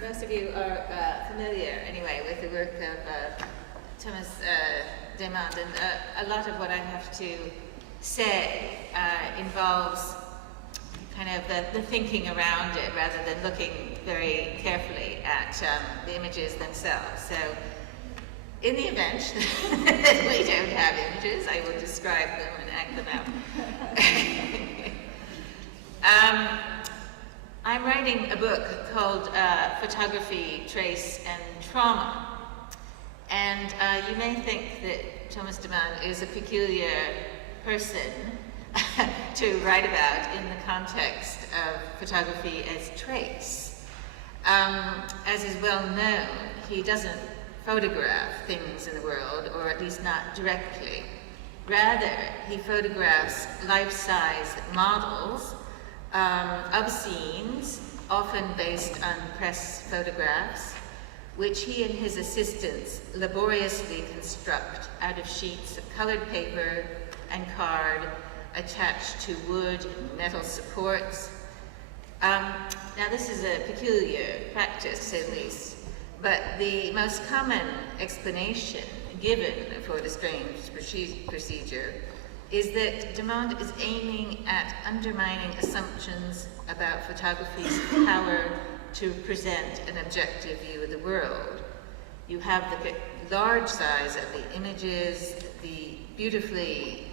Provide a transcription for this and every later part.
most of you are familiar, anyway, with the work of Thomas Demand, and a lot of what I have to say involves kind of the thinking around it rather than looking very carefully at the images themselves. So, in the event that we don't have images, I will describe them and act them out. I'm writing a book called Photography, Trace, and Trauma. And you may think that Thomas Demand is a peculiar person to write about in the context of photography as trace. As is well known, he doesn't photograph things in the world, or at least not directly. Rather, he photographs life-size models of scenes, often based on press photographs, which he and his assistants laboriously construct out of sheets of colored paper and card attached to wood and metal supports. Now this is a peculiar practice, to say the least, but the most common explanation given for the strange procedure is that Demand is aiming at undermining assumptions about photography's power to present an objective view of the world. You have the large size of the images, the beautifully,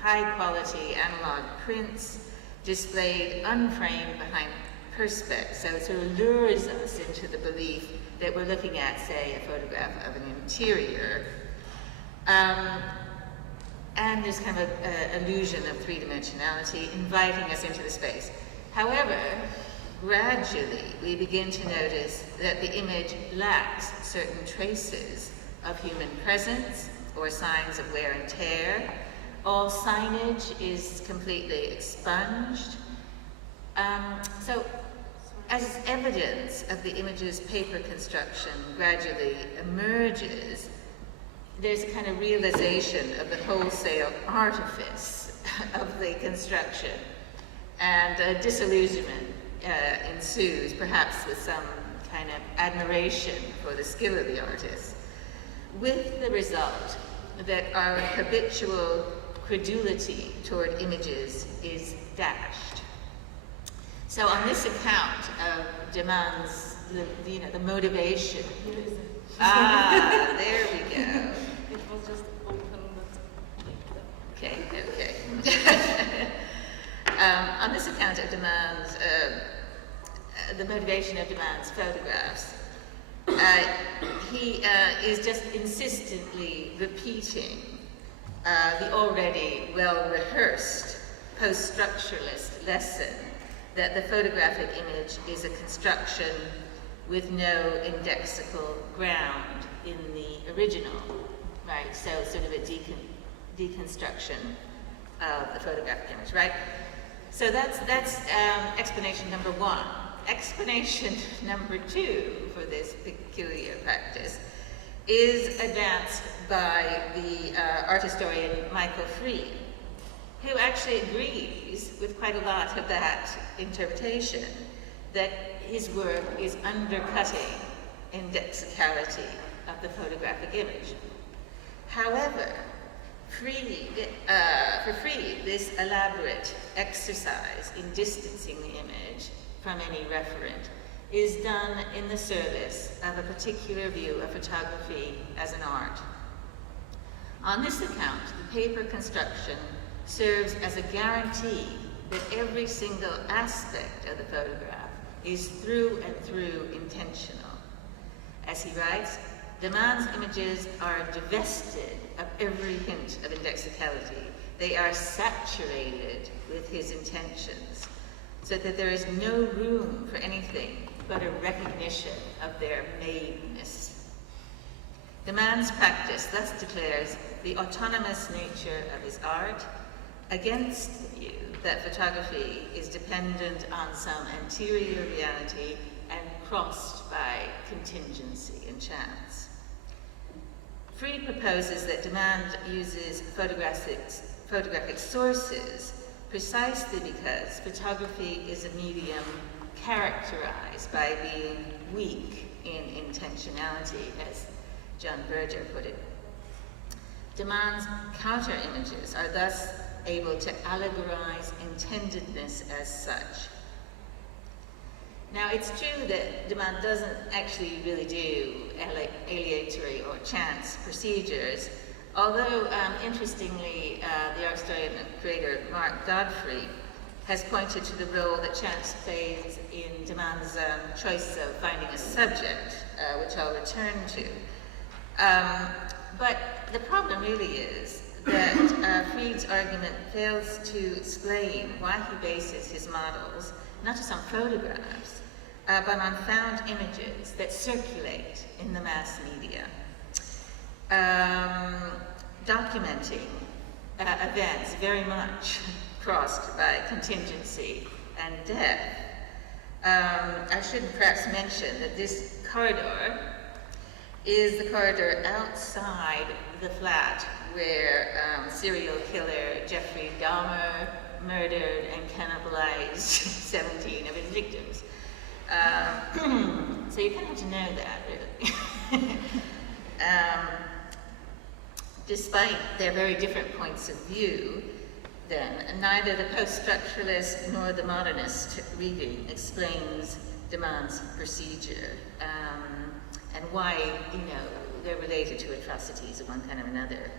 high quality analog prints displayed unframed behind perspex. So it sort of lures us into the belief that we're looking at, say, a photograph of an interior. And there's kind of an illusion of three-dimensionality inviting us into the space. However, gradually we begin to notice that the image lacks certain traces of human presence or signs of wear and tear. All signage is completely expunged. So, as evidence of the image's paper construction gradually emerges, there's a kind of realization of the wholesale artifice of the construction, and disillusionment ensues, perhaps with some kind of admiration for the skill of the artist, with the result that our habitual credulity toward images is dashed. So on this account of Demand's, the motivation. There we go. It was just open, but Okay. On this account of Demand's, the motivation of Demand's photographs, he is just insistently repeating the already well-rehearsed post-structuralist lesson that the photographic image is a construction with no indexical ground in the original, right? So sort of a deconstruction of the photographic image, right? So that's explanation number one. Explanation number two for this peculiar practice is advanced by the art historian Michael Fried, who actually agrees with quite a lot of that interpretation, that his work is undercutting indexicality of the photographic image. However, for Fried, this elaborate exercise in distancing the image from any referent is done in the service of a particular view of photography as an art. On this account, the paper construction serves as a guarantee that every single aspect of the photograph is through and through intentional. As he writes, Demand's images are divested of every hint of indexicality. They are saturated with his intentions, so that there is no room for anything but a recognition of their madeness. Demand's practice thus declares the autonomous nature of his art against the view that photography is dependent on some anterior reality and crossed by contingency and chance. Fried proposes that Demand uses photographic sources precisely because photography is a medium characterized by being weak in intentionality, as John Berger put it. Demand's counter-images are thus able to allegorize intendedness as such. Now, it's true that Demand doesn't actually really do aleatory or chance procedures, although, interestingly, the art historian and creator Mark Godfrey has pointed to the role that chance plays in Demand's choice of finding a subject, which I'll return to. But the problem really is that Fried's argument fails to explain why he bases his models not just on photographs, but on found images that circulate in the mass media, documenting events very much crossed by contingency and death. I should perhaps mention that this corridor is the corridor outside the flat where serial killer Jeffrey Dahmer murdered and cannibalized 17 of his victims. So you kind of have to know that, really. Despite their very different points of view, then, neither the post-structuralist nor the modernist reading explains Demand's procedure and why, they're related to atrocities of one kind or another.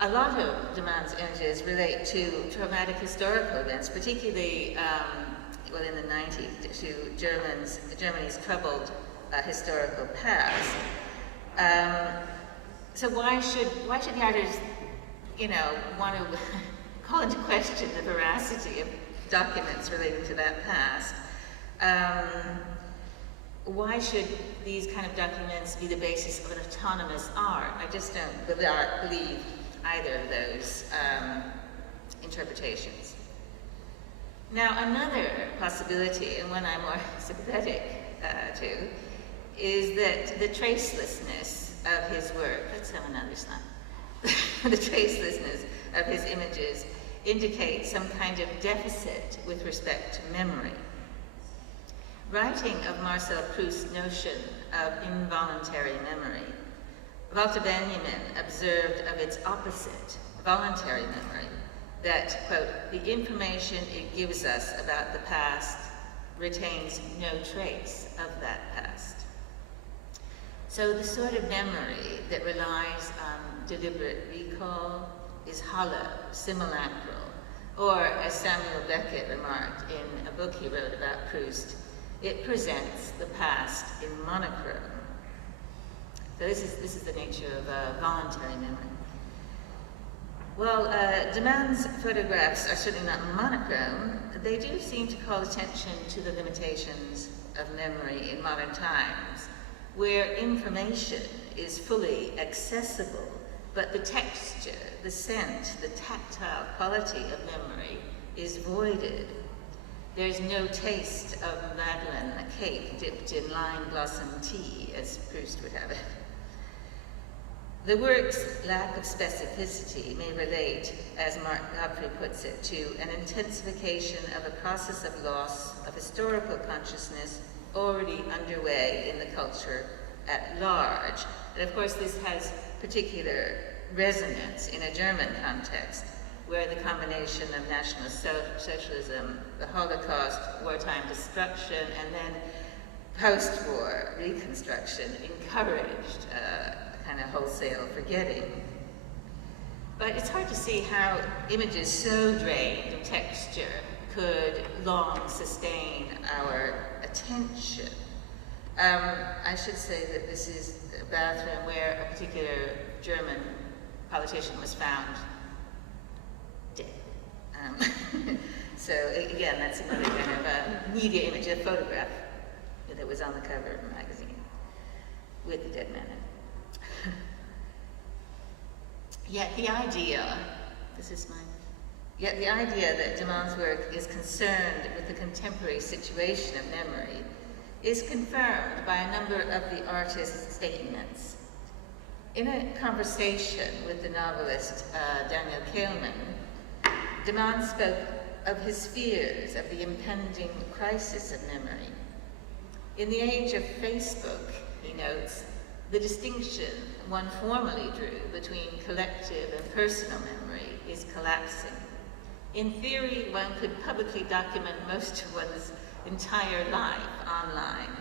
A lot of Demand's images relate to traumatic historical events, particularly, in the 90s, to Germany's troubled historical past. So why should the artist, want to call into question the veracity of documents relating to that past? Why should these kind of documents be the basis of an autonomous art? I just don't believe either of those interpretations. Now, another possibility, and one I'm more sympathetic to, is that the tracelessness of his work, let's have another slide, the tracelessness of his images indicates some kind of deficit with respect to memory. Writing of Marcel Proust's notion of involuntary memory, Walter Benjamin observed of its opposite, voluntary memory, that, quote, the information it gives us about the past retains no trace of that past. So the sort of memory that relies on deliberate recall is hollow, simulacral, or as Samuel Beckett remarked in a book he wrote about Proust, it presents the past in monochrome. So this is the nature of voluntary memory. Well, Demand's photographs are certainly not monochrome. They do seem to call attention to the limitations of memory in modern times, where information is fully accessible, but the texture, the scent, the tactile quality of memory is voided. There's no taste of Madeleine cake dipped in lime blossom tea, as Proust would have it. The work's lack of specificity may relate, as Mark Godfrey puts it, to an intensification of a process of loss of historical consciousness already underway in the culture at large. And of course, this has particular resonance in a German context, where the combination of National Socialism, the Holocaust, wartime destruction, and then post-war reconstruction encouraged kind of wholesale forgetting. But it's hard to see how images so drained of texture could long sustain our attention. I should say that this is a bathroom where a particular German politician was found dead. So again, that's another kind of media image, a photograph that was on the cover of the magazine with the dead man in it. Yet the idea that Demand's work is concerned with the contemporary situation of memory is confirmed by a number of the artist's statements. In a conversation with the novelist Daniel Kehlmann, De Man spoke of his fears of the impending crisis of memory. In the age of Facebook, he notes, the distinction one formerly drew between collective and personal memory is collapsing. In theory, one could publicly document most of one's entire life online.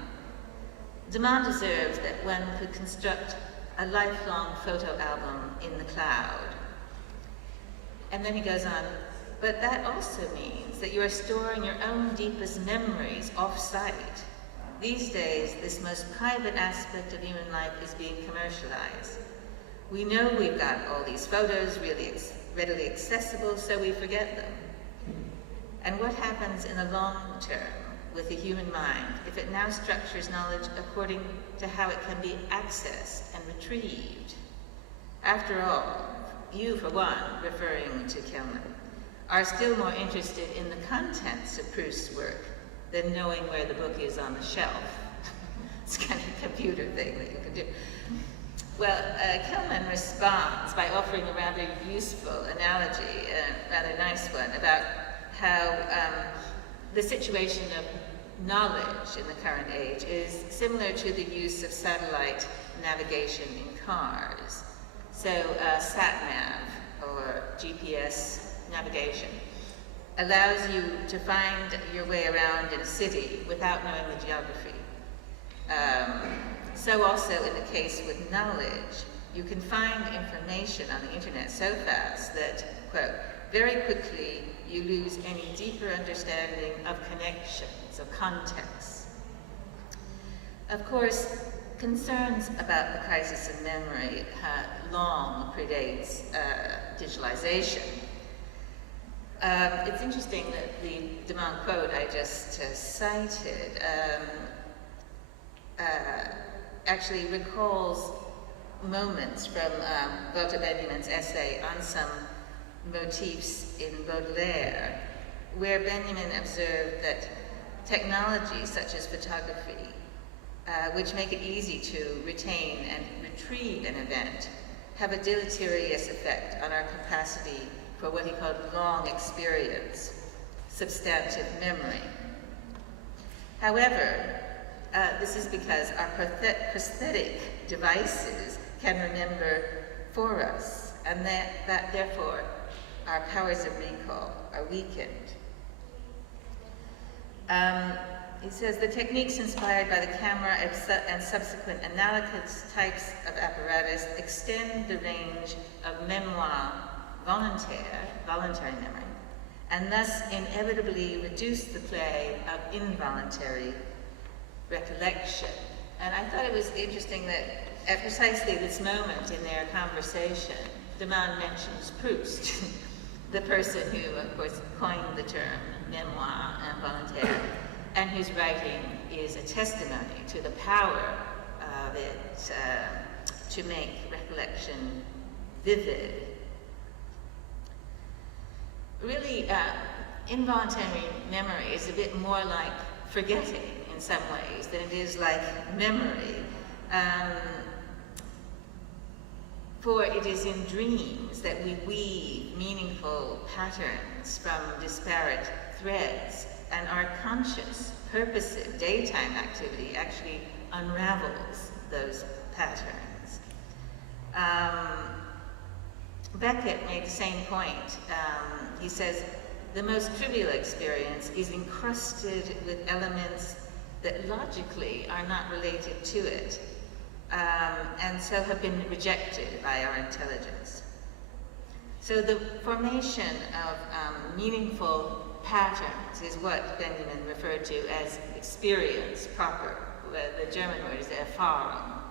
De Man observes that one could construct a lifelong photo album in the cloud. And then he goes on, but that also means that you are storing your own deepest memories off-site. These days, this most private aspect of human life is being commercialized. We know we've got all these photos really readily accessible, so we forget them. And what happens in the long term with the human mind if it now structures knowledge according to how it can be accessed and retrieved? After all, you, for one, referring to Kelman, are still more interested in the contents of Proust's work than knowing where the book is on the shelf. It's kind of a computer thing that you can do. Well, Kelman responds by offering a rather useful analogy, a rather nice one, about how the situation of knowledge in the current age is similar to the use of satellite navigation in cars. So sat-nav, or GPS navigation, allows you to find your way around in a city without knowing the geography. So also in the case with knowledge, you can find information on the internet so fast that, quote, very quickly you lose any deeper understanding of connections, of context. Of course, concerns about the crisis of memory long predates digitalization. It's interesting that the De Man quote I just cited actually recalls moments from Walter Benjamin's essay on some motifs in Baudelaire, where Benjamin observed that technologies such as photography, which make it easy to retain and retrieve an event, have a deleterious effect on our capacity for what he called long experience, substantive memory. However, this is because our prosthetic devices can remember for us, and that therefore our powers of recall are weakened. He says the techniques inspired by the camera and subsequent analogous types of apparatus extend the range of mémoire volontaire, voluntary memory, and thus inevitably reduce the play of involuntary recollection. And I thought it was interesting that at precisely this moment in their conversation, De Man mentions Proust, the person who, of course, coined the term mémoire involontaire, and whose writing is a testimony to the power of it to make recollection vivid. Really, involuntary memory is a bit more like forgetting in some ways than it is like memory. For it is in dreams that we weave meaningful patterns from disparate threads, and our conscious, purposive daytime activity actually unravels those patterns. Beckett made the same point. He says, the most trivial experience is encrusted with elements that logically are not related to it, and so have been rejected by our intelligence. So the formation of meaningful patterns is what Benjamin referred to as experience proper. The German word is Erfahrung.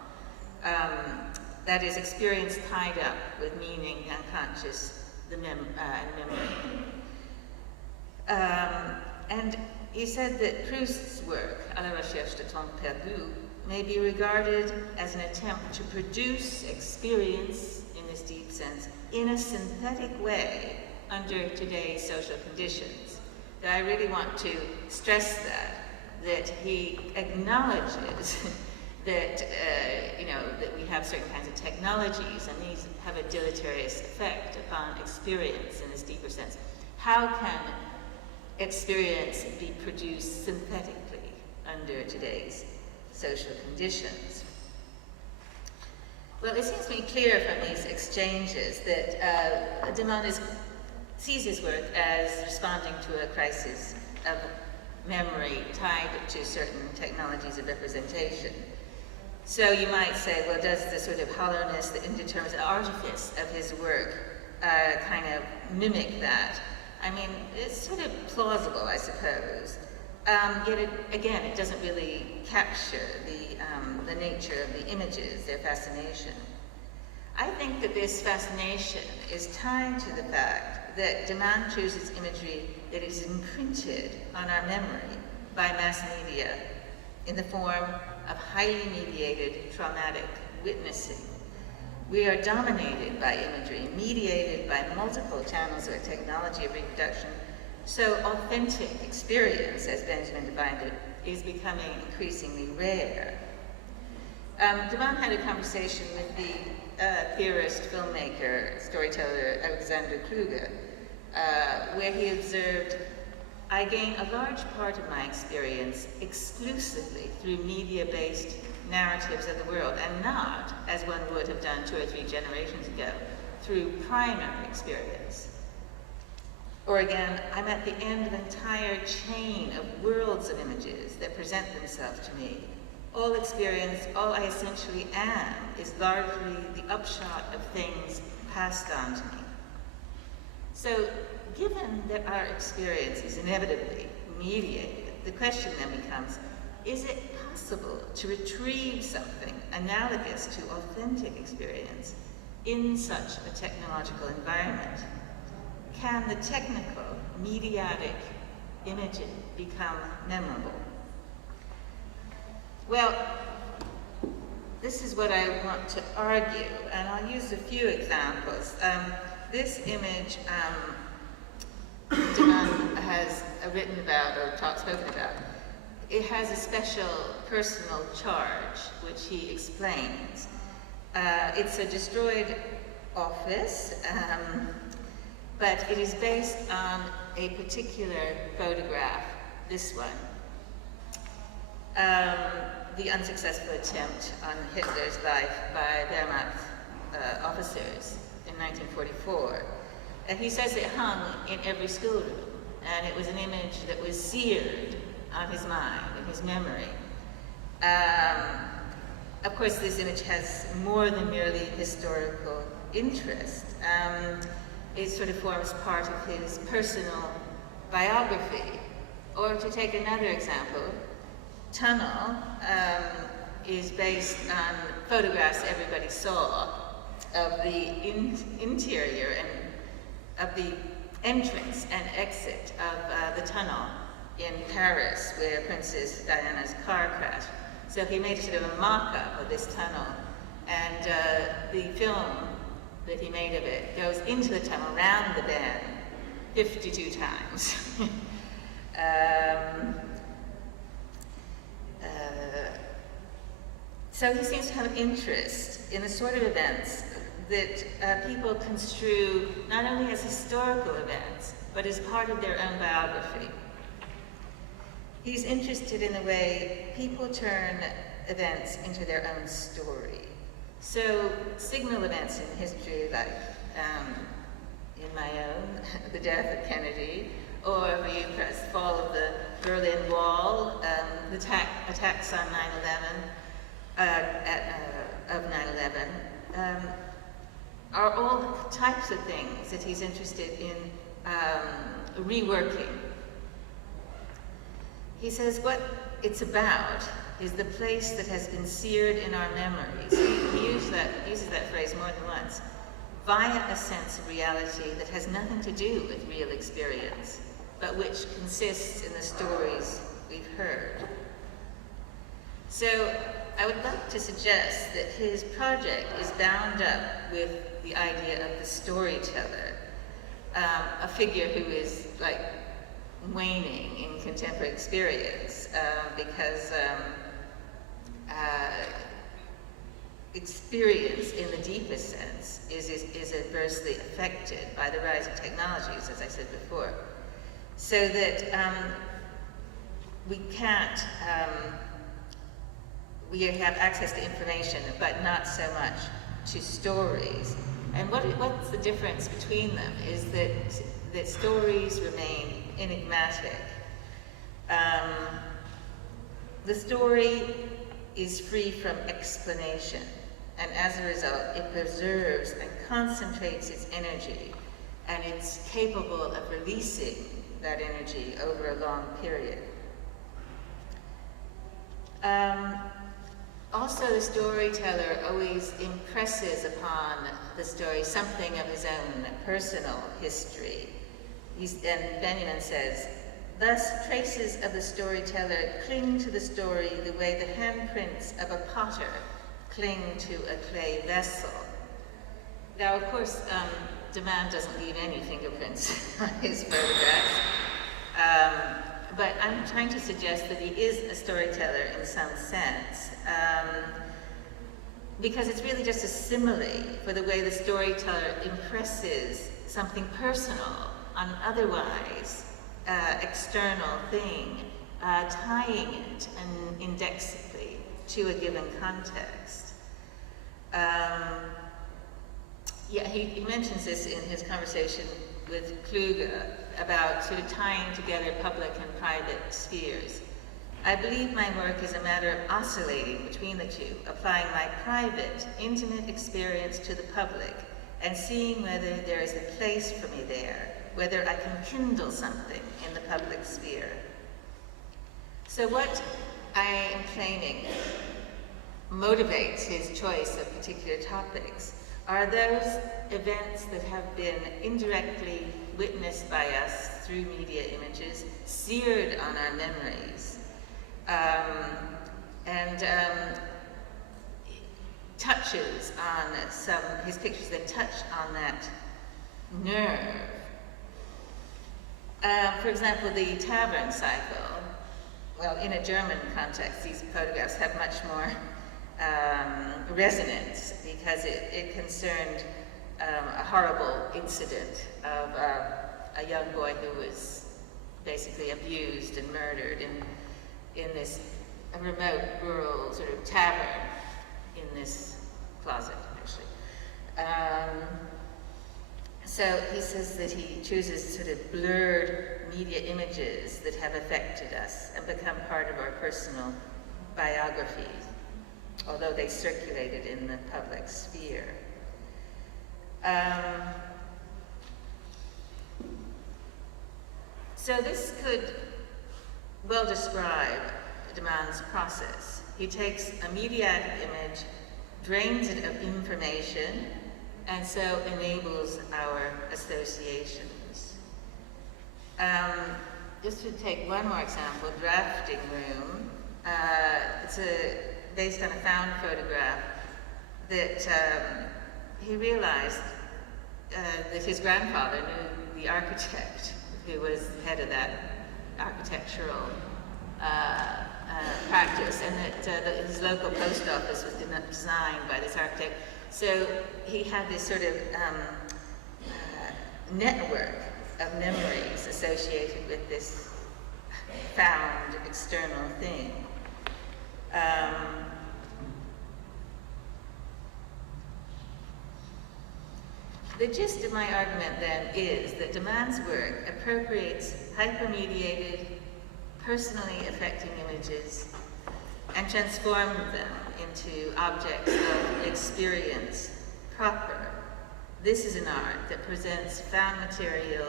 That is experience tied up with meaning, unconscious, and memory. And he said that Proust's work, À la recherche de temps perdu, may be regarded as an attempt to produce experience, in this deep sense, in a synthetic way under today's social conditions. That I really want to stress that he acknowledges that, that we have certain kinds of technologies, and these have a deleterious effect upon experience in this deeper sense. how can experience be produced synthetically under today's social conditions? Well, it seems to me clear from these exchanges that Bazin sees his work as responding to a crisis of memory tied to certain technologies of representation. So you might say, well, does the sort of hollowness, the indeterminate artifice of his work kind of mimic that? I mean, it's sort of plausible, I suppose. Yet, it doesn't really capture the nature of the images, their fascination. I think that this fascination is tied to the fact that Bazin chooses imagery that is imprinted on our memory by mass media in the form of highly mediated traumatic witnessing. We are dominated by imagery, mediated by multiple channels of technology of reproduction, so authentic experience, as Benjamin defined it, is becoming increasingly rare. Bazin had a conversation with the theorist, filmmaker, storyteller Alexander Kluge, where he observed, I gain a large part of my experience exclusively through media-based narratives of the world, and not, as one would have done 2 or 3 generations ago, through primary experience. Or again, I'm at the end of an entire chain of worlds of images that present themselves to me. All experience, all I essentially am, is largely the upshot of things passed on to me. So, given that our experience is inevitably mediated, the question then becomes, is it possible to retrieve something analogous to authentic experience in such a technological environment? Can the technical, mediatic imaging become memorable? Well, this is what I want to argue, and I'll use a few examples. This image Bazin has written about or spoken about. It has a special personal charge, which he explains. It's a destroyed office, but it is based on a particular photograph, this one. The unsuccessful attempt on Hitler's life by Wehrmacht officers in 1944. And he says it hung in every schoolroom, and it was an image that was seared on his mind, in his memory. Of course, this image has more than merely historical interest. It sort of forms part of his personal biography. Or to take another example, Tunnel is based on photographs everybody saw of the interior and of the entrance and exit of the tunnel in Paris, where Princess Diana's car crashed. So he made a sort of a mock-up of this tunnel, and the film that he made of it goes into the tunnel, round the bend, 52 times. So he seems to have an interest in the sort of events that people construe not only as historical events, but as part of their own biography. He's interested in the way people turn events into their own story. So signal events in history, like in my own, the death of Kennedy, or the fall of the Berlin Wall, the attacks on 9/11, are all types of things that he's interested in reworking. He says what it's about is the place that has been seared in our memories. He uses that phrase more than once, via a sense of reality that has nothing to do with real experience, but which consists in the stories we've heard. So I would like to suggest that his project is bound up with the idea of the storyteller, a figure who is like waning in contemporary experience because experience in the deepest sense is adversely affected by the rise of technologies, as I said before. So that we can't, we have access to information, but not so much to stories. And what's the difference between them is that stories remain enigmatic. The story is free from explanation, and as a result, it preserves and concentrates its energy, and it's capable of releasing that energy over a long period. Also, the storyteller always impresses upon the story something of his own personal history. And Benjamin says, thus traces of the storyteller cling to the story the way the handprints of a potter cling to a clay vessel. Now, of course, de Man doesn't leave any fingerprints on his photographs, but I'm trying to suggest that he is a storyteller in some sense, because it's really just a simile for the way the storyteller impresses something personal on an otherwise external thing, tying it indexically to a given context. Yeah, he mentions this in his conversation with Kluge about sort of tying together public and private spheres. I believe my work is a matter of oscillating between the two, applying my private, intimate experience to the public and seeing whether there is a place for me there, whether I can kindle something in the public sphere. So what I am claiming motivates his choice of particular topics are those events that have been indirectly witnessed by us through media images, seared on our memories, and touches on his pictures that touch on that nerve. For example, the tavern cycle. Well, in a German context, these photographs have much more resonance because it concerned a horrible incident of a young boy who was basically abused and murdered in this remote rural sort of tavern in this closet, actually. So he says that he chooses sort of blurred media images that have affected us and become part of our personal biographies, although they circulated in the public sphere. So this could well describe de Man's process. He takes a mediatic image, drains it of information, and so enables our associations. Just to take one more example, drafting room. It's based on a found photograph that he realized that his grandfather knew the architect who was head of that architectural practice, and that his local post office was designed by this architect. So he had this sort of network of memories associated with this found external thing. The gist of my argument then is that de Man's work appropriates hypermediated, personally affecting images and transforms them into objects of experience proper. This is an art that presents found material,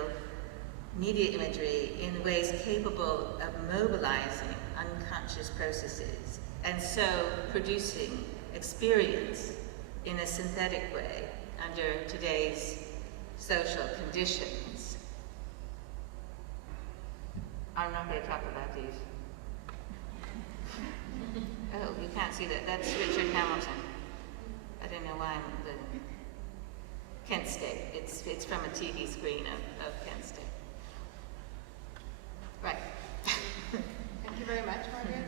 media imagery in ways capable of mobilizing unconscious processes and so producing experience in a synthetic way under today's social conditions. I'm not going to talk about these. Oh, you can't see that. That's Richard Hamilton. I don't know why I'm the Kent State. It's from a TV screen of Kent State. Right. Thank you very much, Margaret.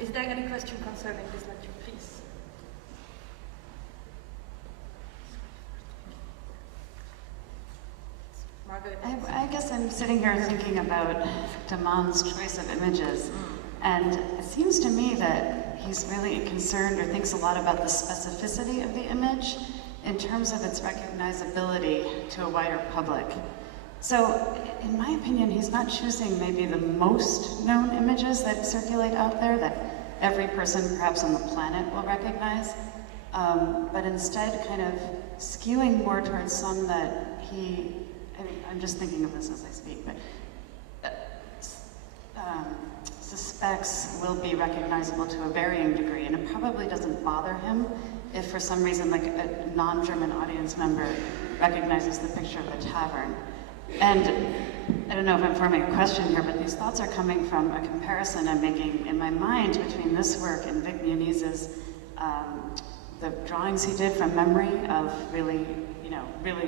Is there any question concerning this lecture, please? Margaret? I guess I'm sitting here thinking about Damon's choice of images, and it seems to me that he's really concerned or thinks a lot about the specificity of the image in terms of its recognizability to a wider public. So, in my opinion, he's not choosing maybe the most known images that circulate out there that every person perhaps on the planet will recognize, but instead kind of skewing more towards some that I'm just thinking of this as I speak, but suspects will be recognizable to a varying degree, and it probably doesn't bother him if for some reason like a non-German audience member recognizes the picture of a tavern. And I don't know if I'm forming a question here, but these thoughts are coming from a comparison I'm making in my mind between this work and Vic Muniz's, the drawings he did from memory of really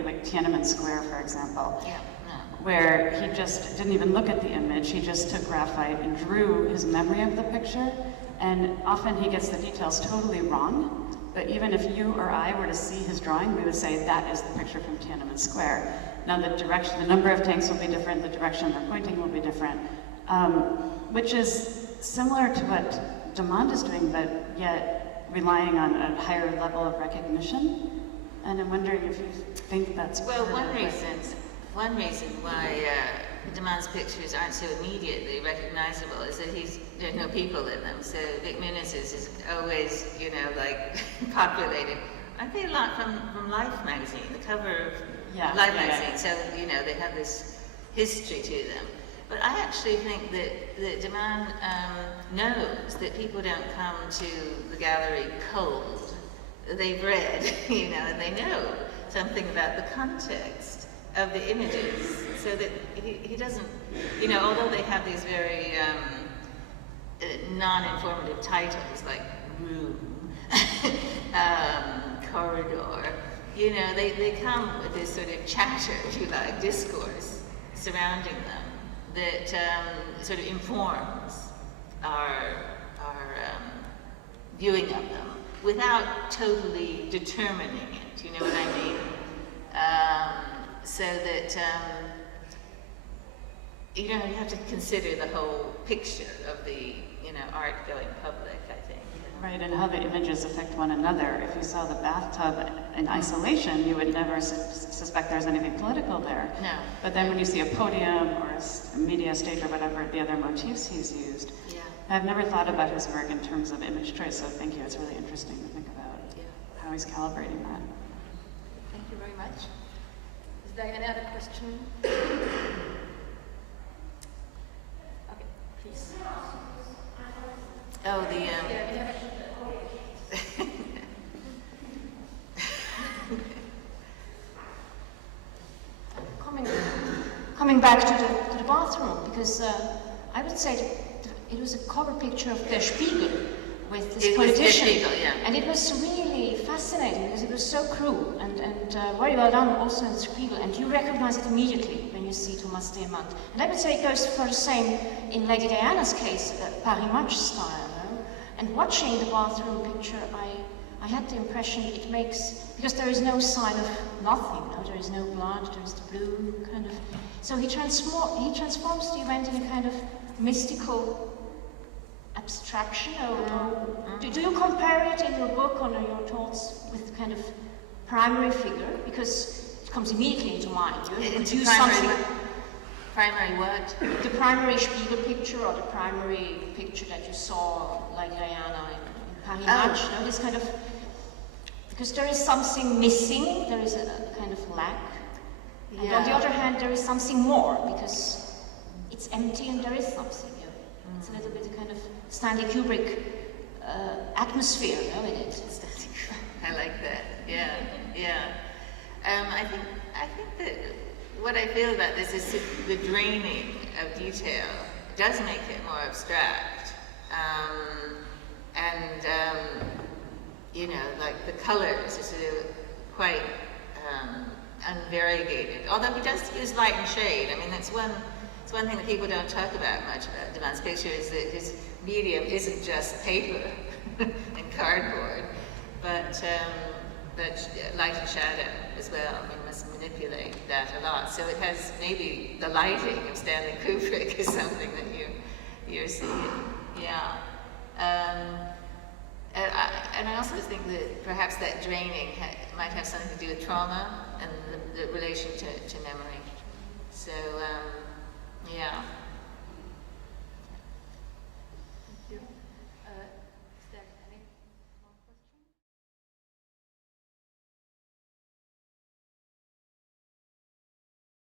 like Tiananmen Square, for example, where he just didn't even look at the image, he just took graphite and drew his memory of the picture, and often he gets the details totally wrong, but even if you or I were to see his drawing, we would say that is the picture from Tiananmen Square. Now the number of tanks will be different, the direction they're pointing will be different, which is similar to what Damon is doing, but yet relying on a higher level of recognition. And I'm wondering if you think that's well, one reason why Damon's pictures aren't so immediately recognizable is that there's no people in them. So Vic Muniz's is always, like populated. Aren't they a lot from Life magazine, the cover of Life magazine? So they have this history to them. But I actually think that Damon knows that people don't come to the gallery cold. They've read, and they know something about the context of the images, so that he doesn't, although they have these very non-informative titles like room, corridor, they come with this sort of chatter, if you like, discourse surrounding them that sort of informs our viewing of them, without totally determining it, you know what I mean? So that, you have to consider the whole picture of the, art going public, I think. Right, and how the images affect one another. If you saw the bathtub in isolation, you would never suspect there's anything political there. No. But then when you see a podium or a media stage or whatever, the other motifs he's used, I've never thought about his work in terms of image choice, so thank you. It's really interesting to think about how he's calibrating that. Thank you very much. Is there any other question? Okay, please. Oh, the Coming back to the bathroom, because I would say it was a cover picture of Der Spiegel with this politician, and it was really fascinating because it was so cruel and very well done also in Spiegel, and you recognize it immediately when you see Thomas Diamant. And I would say it goes for the same in Lady Diana's case, Paris Match style. And watching the bathroom picture, I had the impression it makes, because there is no sign of nothing, there is no blood, there is the blue kind of. So he transforms the event in a kind of mystical abstraction. Do you compare it in your book or in your thoughts with the kind of primary figure? Because it comes immediately into mind. You could use something. Primary what? The primary Spiegel picture or the primary picture that you saw, like Diana in Paris Match. This kind of, because there is something missing, there is a kind of lack. And on the other hand, there is something more, because it's empty and there is something. It's a little bit a kind of Stanley Kubrick atmosphere, in it. I like that. Yeah. I think that what I feel about this is the draining of detail does make it more abstract, like the colors are sort of quite unvariegated. Although he does use light and shade. I mean, it's It's one thing that people don't talk about much about Devant's picture is that his medium isn't just paper and cardboard, but light and shadow as well. We must manipulate that a lot. So it has maybe the lighting of Stanley Kubrick is something that you're seeing. Yeah. And I also think that perhaps that draining might have something to do with trauma and the relation to memory. So, yeah.